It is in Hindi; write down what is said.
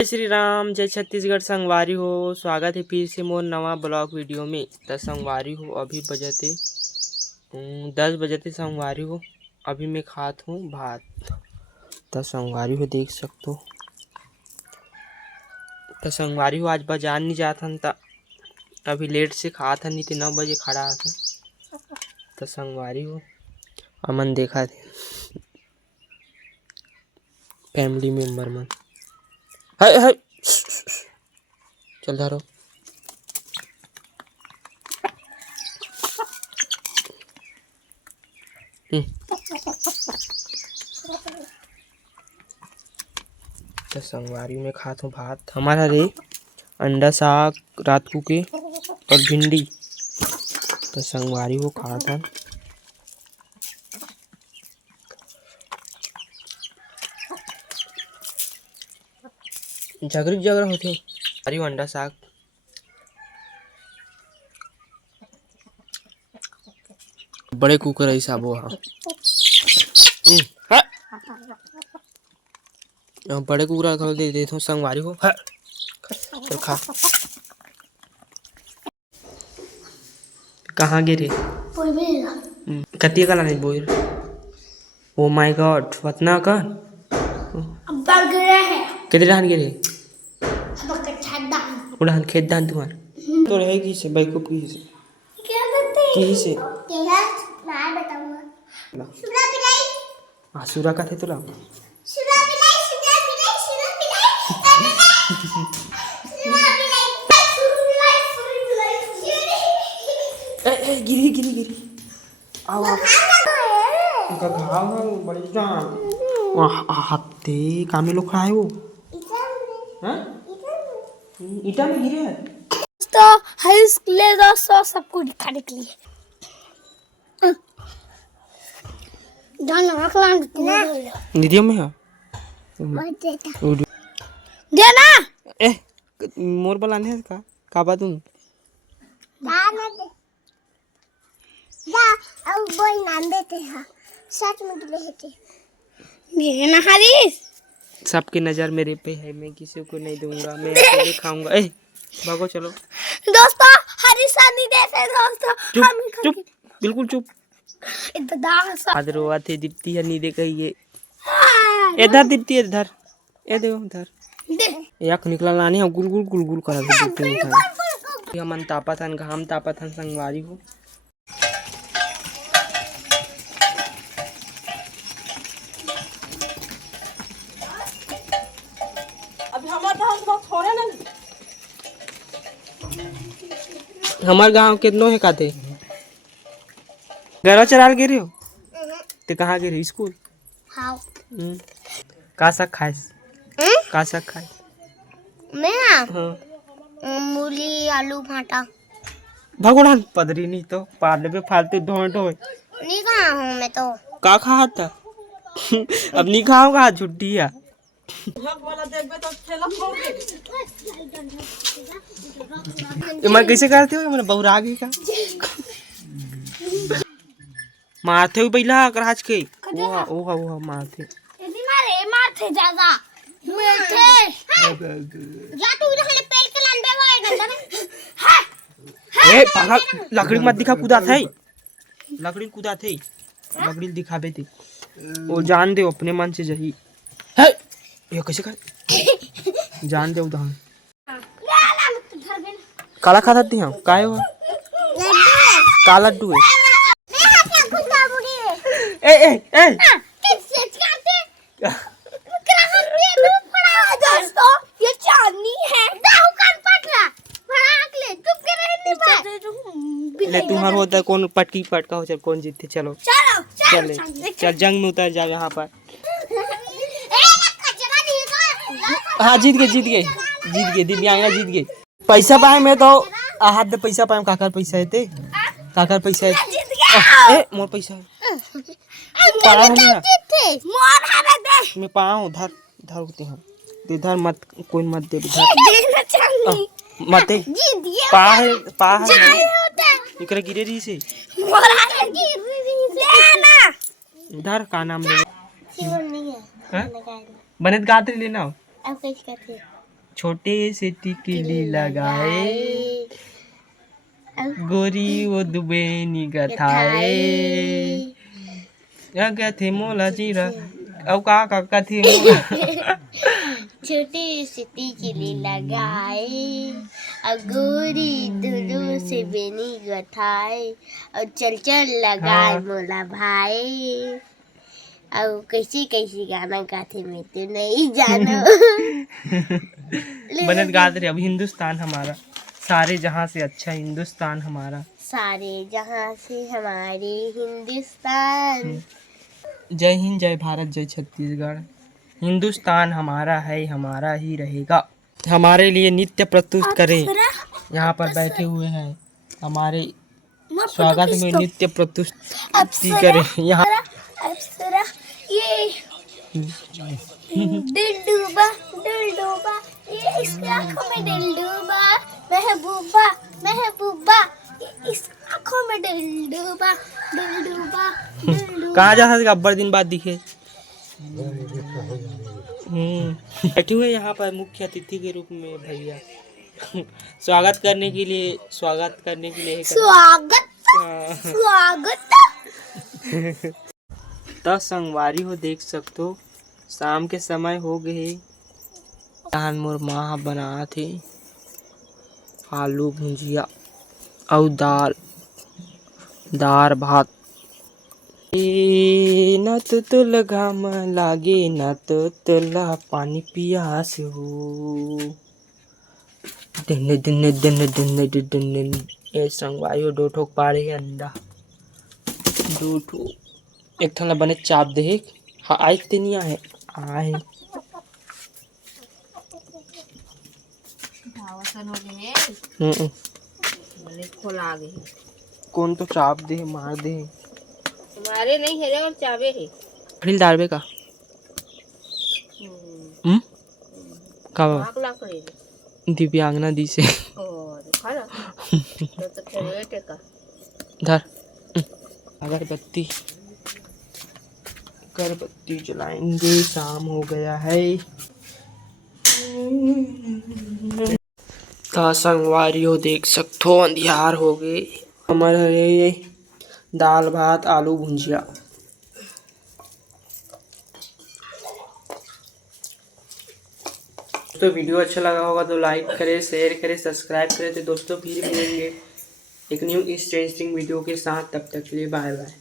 जय श्री राम, जय छत्तीसगढ़। संगवारी हो, स्वागत है फिर से मोर नवा ब्लॉग वीडियो में। तो संगवारी हो, अभी बजते 10 बजते संगवारी हो। अभी मैं खात हूँ भात। तो संगवारी हो देख सकते हो। तो संगवारी हो आज बाजार नहीं जात हन, तो अभी लेट से खात हन, नहीं तो 9 बजे खड़ा था। तो संगवारी हो अमन देखा थे फैमिली मेम्बर मन। हाय हाय चल धरो। तो संगवारी में खात हूँ भात। हमारा रे अंडा साग रात को के और भिंडी। तो संगवारी वो खाता झगड़ा होते अरे अंडा साग बड़े कुकर ऐसा वो बड़े कुकर खोल दे देता हूँ संगवारी को। चल खा। कहाँ गिरे कतिया का लाने बोल। ओ माय गॉड वतना का कितने डान गिरे उड़ान खेत दान तुम्हार तो रहेगी से बैकअप की से सुरा का थे तुला गिरी गिरी गिरी आओ उनका घाव है बड़ी जान हत्ते कामे लोग खड़ा है वो ईटा में गिरे है। तो हाइस ले दोस्तों सबको दिखाने के लिए निधियम में है देना ए मोर बलाने है का बात हूँ अब बोल नाम देते हैं 60 मिनट लेते देना हरीश। सबकी नज़र मेरे पे है, मैं किसी को नहीं दूंगा, मैं अकेले खाऊंगा। ए भागो चलो दोस्तों हरीश नहीं देते दोस्तों। चुप चुप बिल्कुल चुप। इधर आते दीप्ति है नीदे कहिए इधर दीप्ति इधर ए देखो इधर याक निकला लाने गुल गुल गुल गुल करा दीप्ति हमन तापा थन घाम तापा थन संगवारी हो। हमार गांव कितनो है काते गरवा चराल गिरे हो ते कहाँ गिरे स्कूल का साग खाए का साग खाए मैं मूली आलू भाटा भगवान पदरी नहीं तो पाले पे फालतू ढोंट हो नहीं कहा हूँ मैं तो का खा था अब नहीं खाऊंगा छुट्टी है। मैं कैसे करते हो मैंने बहुरा गई का मारते हुए पहला कराच के ओहा मारते मारते ज्यादा मिलते जा तू इधर पेल के लंबे वो गंदा ए पागल लकड़ी मत दिखा कूदा थे लकड़ी कूदा थे लकड़ी दिखाबे थे वो जान दे अपने मन से जही है ये कैसे कर जान दे उदाहरण काला खाता थी हम काय हो काला लड्डू है ए ए ए दोस्तों ये चांदनी है ले तुम्हारा होता है कौन पटकी पटका हो चल कौन जीतते चलो चल चल जंग में उतर जाओ यहाँ पर। हाँ जीत गए दीदी आएगा जीत गए पैसा पाए मैं तो हाथ दे पैसा पाए काकर पैसा है ते काकर पैसा है ए मोर पैसा है पाया हूँ मैं पाया हूँ धर धर होते हैं दे धर मत कोई मत दे धर मत दे पा है इकरा गिरे रही से धर का नाम ले बनत गात लेना अब कैसे करते छोटे से टिकली लगाए, गोरी वो दुबेनी गथाए, क्या थे मोला जीरा अब का थे मोला छोटी सी टिकली लगाए और गोरी दुनू से बेनी गथाए और चल चल लगाए मोला भाई। और कैसी कैसी गाना गाते मैं तो नहीं जानो। बनत गाते रहे। अब हिंदुस्तान हमारा, सारे जहां से अच्छा हिंदुस्तान हमारा, सारे जहां से हमारे हिंदुस्तान। जय हिंद, जय भारत, जय छत्तीसगढ़। हिंदुस्तान हमारा है, हमारा ही रहेगा। हमारे लिए नृत्य प्रस्तुत करें। यहाँ पर बैठे हुए हैं, हमारे स्वागत में नृत्य प्रस्तुत करें। यहाँ अप्सरा ये दिल डूबा ये इसकी आंखों में दिल डूबा, महबूबा महबूबा ये इस आंखों में दिल डूबा। कहाँ जा सकते, अब्बर दिन बाद दिखे। बैठे हुए यहाँ पर मुख्य अतिथि के रूप में भैया स्वागत करने के लिए स्वागत तो संगवारी हो देख सकते हो, शाम के समय हो गए। दान मोर माँ बना थे आलू भुजिया और दाल भात। न तो तुल घाम लागे, न तो तुला पानी पियास हो। दिन ये संगवारी हो 2 ठोक पाड़े अंडा, 2 ठो एक थला बने चाप दे। हाँ आई ते नहीं आए आए कौन तो चाप दे मार दे, हमारे नहीं है और चावे है खिल डालबे का का दिव्यांगना दी से धर अगरबत्ती जलाएंगे, शाम हो गया है। तो संगवारी हो देख सकते हो, अंधियार हो गए। हमारे दाल भात आलू भुजिया। तो वीडियो अच्छा लगा होगा तो लाइक करें, शेयर करें, सब्सक्राइब करें। तो दोस्तों फिर मिलेंगे एक न्यू इंटरेस्टिंग वीडियो के साथ, तब तक के लिए बाय बाय।